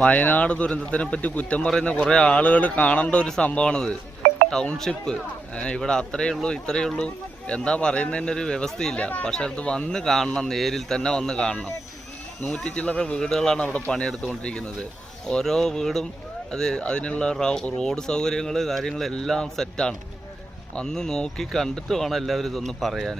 വയനാട് ദുരന്തത്തിനെ പറ്റി കുറ്റം പറയുന്ന കുറേ ആളുകൾ കാണേണ്ട ഒരു സംഭവമാണിത്. ടൗൺഷിപ്പ് ഇവിടെ അത്രയേ ഉള്ളൂ ഇത്രയേ ഉള്ളൂ എന്താ പറയുന്നതിൻ്റെ ഒരു വ്യവസ്ഥയില്ല. പക്ഷെ അത് വന്ന് കാണണം, നേരിൽ തന്നെ വന്ന് കാണണം. 100 ചില്ലറ വീടുകളാണ് അവിടെ പണിയെടുത്തുകൊണ്ടിരിക്കുന്നത്. ഓരോ വീടും അതിനുള്ള റോഡ് സൗകര്യങ്ങൾ കാര്യങ്ങളെല്ലാം സെറ്റാണ്. വന്ന് നോക്കി കണ്ടിട്ട് വേണം എല്ലാവരും ഇതൊന്ന് പറയാൻ.